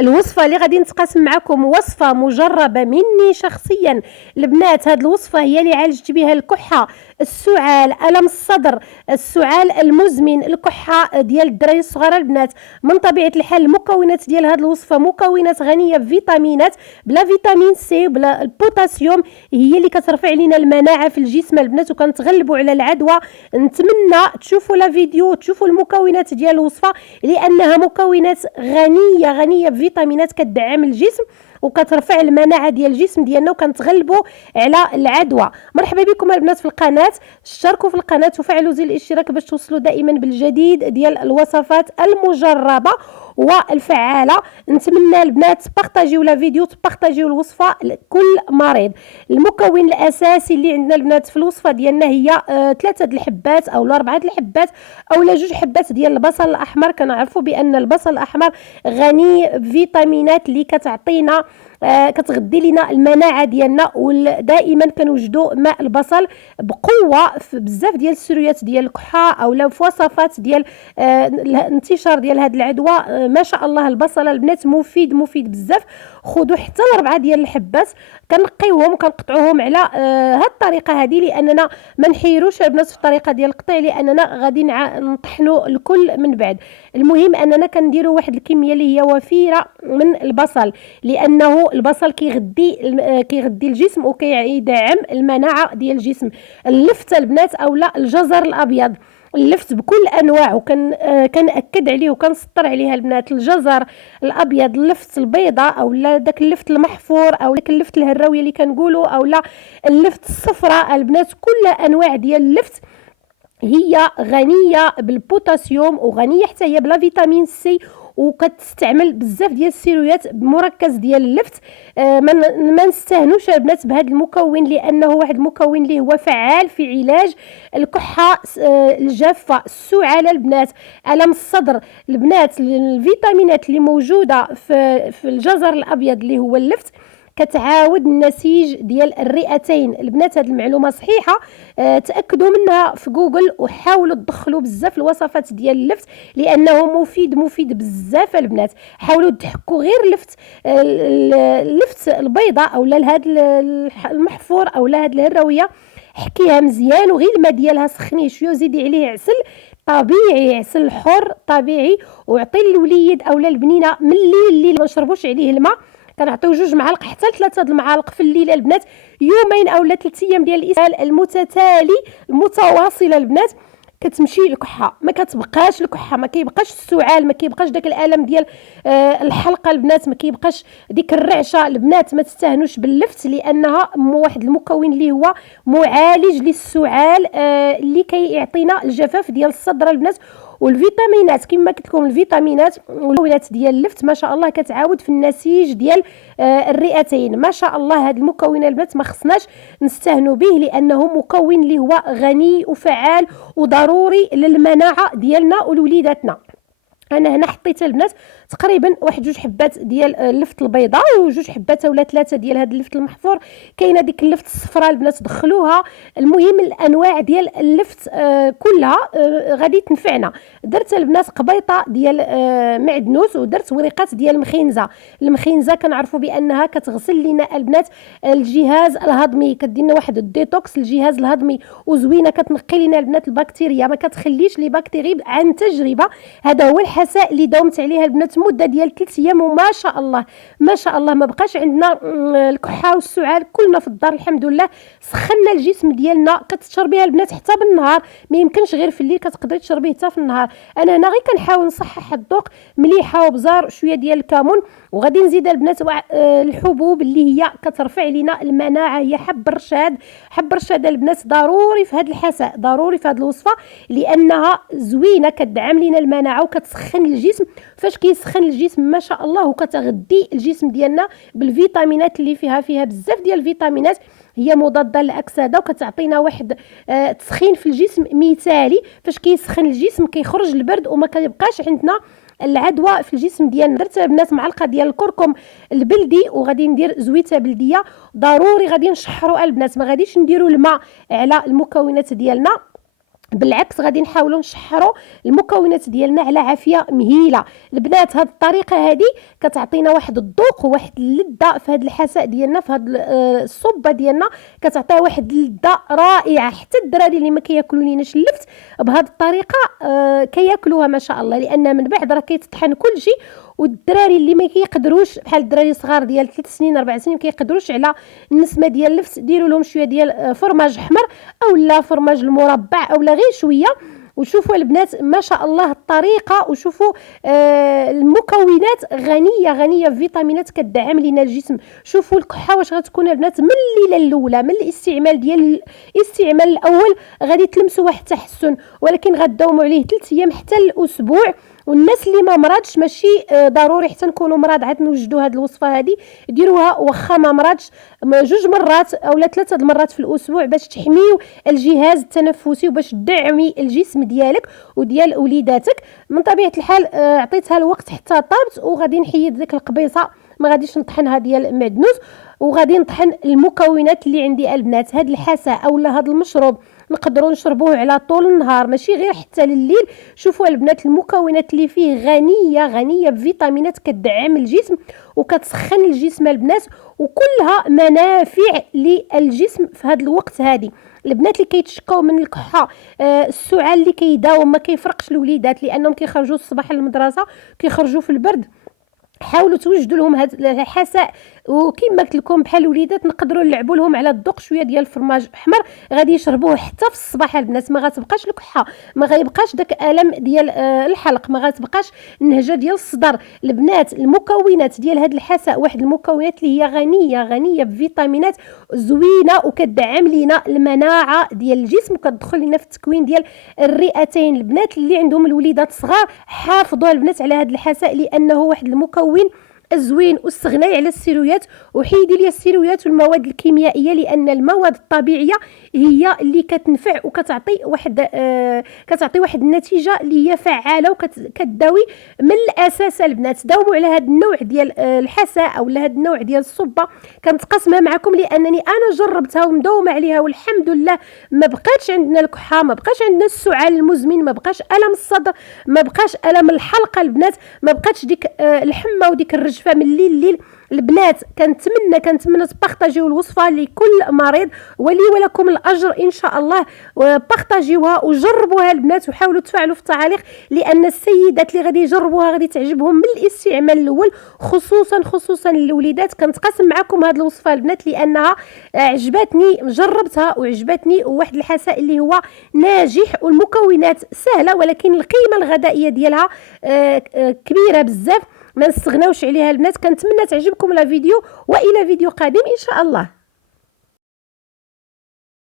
الوصفه اللي غادي نتقاسم معكم وصفه مجربه مني شخصيا البنات. هاد الوصفه هي اللي عالجت بها الكحه، السعال، الم الصدر، السعال المزمن، الكحه ديال الدراري الصغار البنات. من طبيعه الحال المكونات ديال هاد الوصفه مكونات غنيه بفيتامينات، بلا فيتامين سي بلا البوتاسيوم، هي اللي كترفع لنا المناعه في الجسم البنات وكنتغلبوا على العدوى. نتمنى تشوفوا لا فيديو، تشوفوا المكونات ديال الوصفه لانها مكونات غنيه بفيتامينات كتدعم الجسم وكترفع المناعه ديال الجسم ديالنا وكنتغلبوا على العدوى. مرحبا بكم البنات في القناه، اشتركوا في القناه وفعلوا زر الاشتراك باش توصلوا دائما بالجديد ديال الوصفات المجربه والفعاله. نتمنى البنات تبارطاجيو لا فيديو، تبارطاجيو الوصفه لكل مريض. المكون الاساسي اللي عندنا البنات في الوصفه ديالنا هي 3 الحبات او 4 الحبات او 2 حبات ديال البصل الاحمر. كنعرفوا بان البصل الاحمر غني بفيتامينات اللي كتعطينا كتغذي لنا المناعه ديالنا. ودائما كنوجدوا ماء البصل بقوه في بزاف ديال السوريات ديال الكحه او في وصفات ديال الانتشار ديال هذه العدوى. ما شاء الله البصل البنات مفيد بزاف. خذوا حتى 4 ديال الحبات، كنقيوهم وكنقطعوهم على هذه الطريقه هذه، لاننا ما نحيروش البنات في الطريقه ديال القطع لاننا غادي نطحنوا الكل من بعد. المهم اننا كنديروا واحد الكميه اللي هي وفيره من البصل، لانه البصل كيغذي الجسم وكيدعم المناعه ديال الجسم. اللفت البنات اولا الجزر الابيض، اللفت بكل انواعه كنأكد عليه وكنسطر عليها البنات. الجزر الابيض، اللفت البيضاء اولا داك اللفت المحفور او داك اللفت الهراويه اللي كنقولوا اولا اللفت الصفراء البنات، كل انواع ديال اللفت هي غنيه بالبوتاسيوم وغنيه حتى هي بلا فيتامين سي، وكتستعمل بزاف ديال السيرويات بمركز ديال اللفت. ما نستهنوش البنات بهذا المكون لانه واحد المكون اللي هو فعال في علاج الكحه الجافه، السعال البنات، الم الصدر البنات. الفيتامينات اللي موجوده في الجزر الابيض اللي هو اللفت كتعاود النسيج ديال الرئتين البنات. هذه المعلومه صحيحه، تاكدوا منها في جوجل وحاولوا تدخلوا بزاف الوصفات ديال اللفت لانه مفيد بزاف البنات. حاولوا تحكوا غير اللفت البيضاء اولا هذا المحفور اولا هذه الهراويه، حكيها مزيان وغير الماء ديالها سخنيه شويه وزيدي عليه عسل طبيعي، عسل حر طبيعي، وعطي الوليد اولا البنينه من الليل ما نشربوش عليه الماء. كنعطيو 2 معالق حتى 3 المعالق في الليل البنات، يومين اولا 3 ايام ديال الاسهال المتتالي المتواصله البنات. كتمشي الكحه، ما كتبقاش الكحه، ما كيبقاش السعال، ما كيبقاش داك الالم ديال الحلقه البنات، ما كيبقاش ديك الرعشه البنات. ما تستهنوش باللفت لانها واحد المكون اللي هو معالج للسعال اللي كيعطينا الجفاف ديال الصدر البنات. والفيتامينات كما قلت لكم، الفيتامينات والمكونات ديال اللفت ما شاء الله كتعاود في النسيج ديال الرئتين. ما شاء الله هذا المكون البنات ما خصناش نستهنوا به لانه مكون اللي هو غني وفعال وضروري للمناعه ديالنا ولوليداتنا. انا هنا حطيت البنات تقريبا 1 2 حبات ديال اللفت البيضاء و2 حبات ولا 3 ديال هذا اللفت المحفور. كاينه ديك اللفت الصفراء البنات دخلوها. المهم الانواع ديال اللفت كلها غادي تنفعنا. درت البنات قبيطه ديال معدنوس ودرت وريقات ديال المخينزه كنعرفوا بانها كتغسل لنا البنات الجهاز الهضمي، كدير لنا واحد الديتوكس للجهاز الهضمي وزوينه، كتنقي لنا البنات البكتيريا، ما كتخليش لي بكتيري. عن تجربه هذا هو الحساء اللي داومت عليها البنات مده ديال 3 ايام وما شاء الله ما بقاش عندنا الكحه والسعال. كلنا في الدار الحمد لله سخنا الجسم ديالنا. كتشربيها البنات حتى بالنهار، ما يمكنش غير في الليل، كتقدري تشربيه حتى في النهار. انا هنا غير كنحاول نصحح الذوق، مليحه وبزار شويه ديال الكمون، وغادي نزيد البنات الحبوب اللي هي كترفع لنا المناعه. هي حب الرشاد البنات ضروري في هذا الحساء، ضروري في هذه الوصفه لانها زوينه، كتدعم لنا المناعه وكتسخن الجسم. فاش كيسخن الجسم ما شاء الله وكتغذي الجسم ديالنا بالفيتامينات اللي فيها بزاف ديال الفيتامينات. هي مضاده للاكسده وكتعطينا واحد تسخين في الجسم مثالي. فاش كيسخن الجسم كيخرج البرد وما كيبقاش عندنا العدوى في الجسم ديالنا. درت البنات معلقه ديال الكركم البلدي وغادي ندير زويته بلديه. ضروري غادي نشحروا البنات، ما غاديش نديروا الماء على المكونات ديالنا. بالعكس غادي نحاولوا نشحروا المكونات ديالنا على عافيه مهيله. البنات هذه الطريقه هذه كتعطينا واحد الذوق وواحد اللذه في هذا الحساء ديالنا، في هذه الصبه ديالنا كتعطيها واحد اللذه رائعه. حتى الدراري اللي ما كياكلوا ليناش اللفت بهذه الطريقه كياكلوها ما شاء الله، لان من بعد راه كيتطحن كل شيء. والدراري اللي ما كيقدروش بحال الدراري الصغار ديال 3 سنين 4 سنين ما كيقدروش على النسمه ديال اللفت، ديروا لهم شويه ديال فرماج احمر اولا فرماج المربع اولا غير شويه. وشوفوا البنات ما شاء الله الطريقه، وشوفوا المكونات غنيه بفيتامينات كتدعم لنا الجسم. شوفوا الكحه واش غتكون البنات من الليله الاولى، من الاستعمال ديال الاستعمال الاول غادي تلمسوا واحد التحسن، ولكن غتداوموا عليه 3 ايام حتى الاسبوع. والناس اللي ما مرضش ماشي ضروري حتى نكونوا مرض عاد نوجدوا هذه الوصفه هذه، ديروها واخا ما مرضش 2 مرات اولا 3 المرات في الاسبوع باش تحميو الجهاز التنفسي وباش تدعمي الجسم ديالك وديال وليداتك. من طبيعه الحال عطيتها الوقت حتى طابت، وغادي نحيد ديك القبيصه ما غاديش نطحنها ديال المعدنوس، وغادي نطحن المكونات اللي عندي البنات. هذا الحساء اولا هذا المشروب نقدروا نشربوه على طول النهار ماشي غير حتى لليل. شوفوا البنات المكونات اللي فيه غنيه بفيتامينات كتدعم الجسم وكتسخن الجسم البنات، وكلها منافع للجسم في هذا الوقت هذه. البنات اللي كيتشكاو من الكحه السعال اللي كيداوم ما كيفرقش الوليدات لانهم كيخرجوا الصباح للمدرسه كيخرجوا في البرد، حاولوا توجدوا لهم هذا الحساء. وكما قلت لكم بحال الوليدات نقدروا نلعبوا لهم على الذوق شويه ديال الفرماج احمر، غادي يشربوه حتى في الصباح البنات، ما غتبقاش الكحه، ما غيبقاش داك الم ديال الحلق، ما غتبقاش النهجه ديال الصدر. البنات المكونات ديال هذا الحساء واحد المكونات اللي هي غنيه بفيتامينات زوينه وكتدعم لينا المناعه ديال الجسم وكتدخل لنا في التكوين ديال الرئتين. البنات اللي عندهم الوليدات صغار حافظوا البنات على هذا الحساء لانه واحد المكون الزوين، واستغناي على السيرويات وحيدي لي السيرويات والمواد الكيميائيه، لان المواد الطبيعيه هي اللي كتنفع وكتعطي واحد النتيجه اللي هي فعاله وكتداوي من الاساس. البنات داوموا على هذا النوع ديال الحساء او هذا النوع ديال الصبه، كنتقاسمها معكم لانني انا جربتها ومداومه عليها والحمد لله ما بقاتش عندنا الكحه، ما بقاش عندنا السعال المزمن، ما بقاش الم الصدر، ما بقاش الم الحلقه البنات، ما بقاتش ديك الحمى وديك الرجفه من الليل. البنات كنتمنى تبارطاجيو الوصفه لكل مريض، ولي ولكم الاجر ان شاء الله. بارطاجيوها وجربوها البنات وحاولوا تفعلوا في التعاليق، لان السيدات اللي غادي يجربوها غادي تعجبهم من الاستعمال الاول، خصوصا للوليدات. كنتقاسم معكم هذه الوصفه البنات لانها عجبتني، جربتها وعجبتني، وواحد الحساء اللي هو ناجح والمكونات سهله ولكن القيمه الغذائيه ديالها كبيره بزاف، ما نستغناوش عليها البنات. كنتمنى تعجبكم لا فيديو، والى فيديو قادم ان شاء الله.